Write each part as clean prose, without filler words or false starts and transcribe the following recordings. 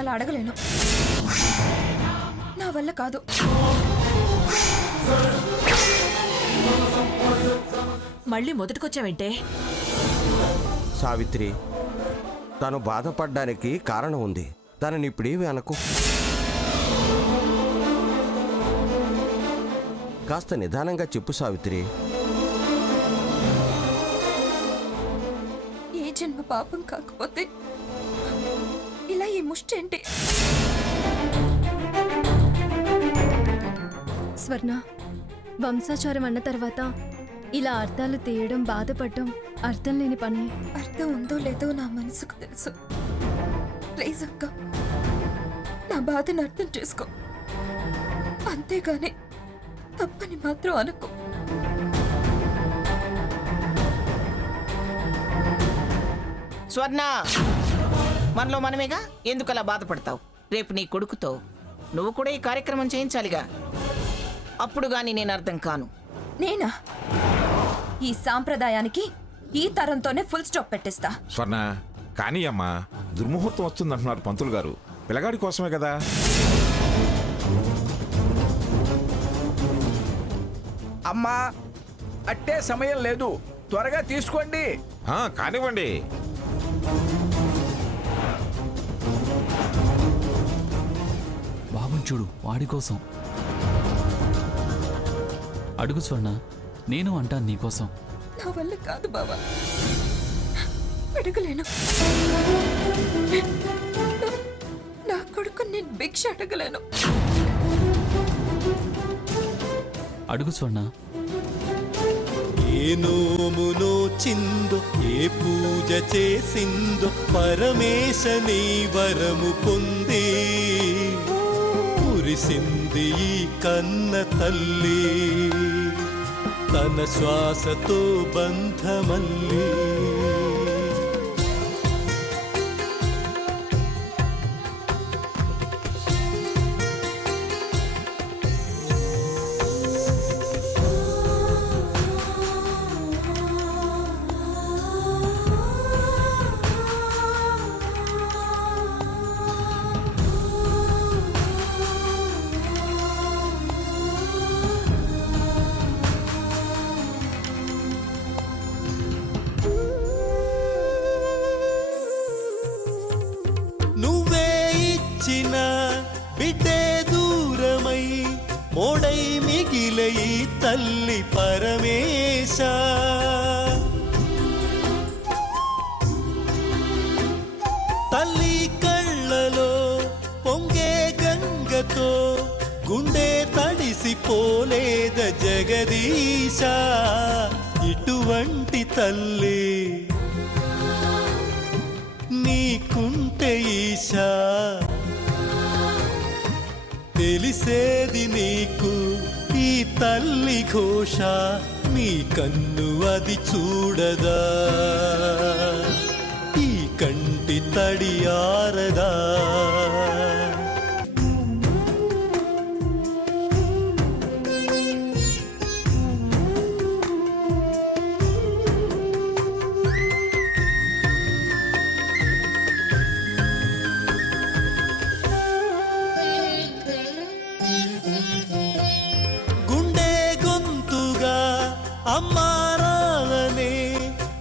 అలా అడగలేను. నా వల్ల కాదు. మళ్ళీ మొదటికొచ్చావేంటే? సావిత్రి, తను బాధపడ్డానికి కారణం ఉంది. తనని ఇప్పుడేమి అనకు. కాస్త నిదానంగా చెప్పు సావిత్రి. ఏ జన్మ పాపం కాకపోతే ఇలా ఈ ముష్టేంటి? స్వర్ణ, వంశాచారం అన్న తర్వాత ఇలా అర్థాలు తీయడం, బాధపడడం అర్థం లేని పని. అర్థం ఉందో లేదో నా మనసుకు తెలుసు. ప్లీజ్ అక్క, నా బాధను అర్థం చేసుకో. అంతేగాని తప్పని మాత్రం అనుకో. స్వర్ణ, మనలో మనమేగా, ఎందుకు అలా బాధపడతావు? రేపు నీ కొడుకుతో నువ్వు కూడా ఈ కార్యక్రమం చేయించాలిగా. అప్పుడు గాని నేను అర్థం కాను. నేనా? ఈ సాంప్రదాయానికి ఈ తరంతోనే ఫుల్ స్టాప్ పెట్టిస్తా. స్వర్ణ, కానీ అమ్మా, దుర్ముహూర్తం వస్తుందంటున్నారు పంతులు గారు. పిల్లగాడి కోసమే కదా. అమ్మా, అట్టే సమయం లేదు, త్వరగా తీసుకోండి. కానివ్వండి. బాబుని చూడు, వాడి కోసం అడుగు స్వర్ణ. నేను అంటాను నీకోసం. నా వల్ల కాదు బావా, అడగలేను. నా కొడుకు నేను భిక్ష అడగలేను. అడుగు స్వర్ణ. ఏ నోమునో చిందో, ఏ పూజ చేసిందో, పరమేశ నీ వరము పొంది కురిసింది ఈ కన్న తల్లి, తన శ్వాసతో బంధమల్లి. బిడ్డే దూరమై మోడై మిగిలే ఈ తల్లి పరమేశ, తల్లి కళ్ళలో పొంగే గంగతో గుండె తడిసిపోలేద జగదీశ. ఇటువంటి తల్లి నీకుంటే ఈశా, తెలిసేది నీకు ఈ తల్లి ఘోష. నీ కన్ను అది చూడదా, ఈ కంటి తడి ఆరదా. అమ్మారానే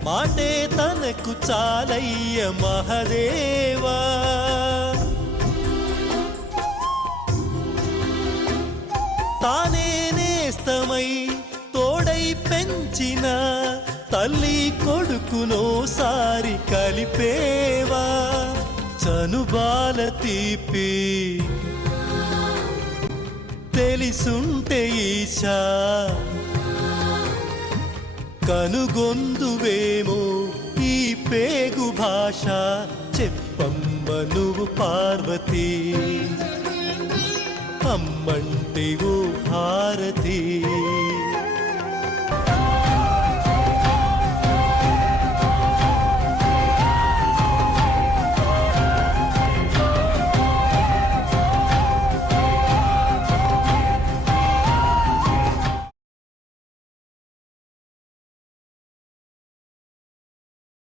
మాటే తనకు చాలయ్య మహదేవా, తానే నేస్తమై తోడై పెంచిన తల్లి కొడుకునోసారి కలిపేవా. చనుబాల తీపి తెలిసుంటే ఈశా, కనుగొందువేమో ఈ పేగు భాష. చెప్పమ్మ నువ్వు పార్వతీ, అమ్మంటే ఓ భారతీ.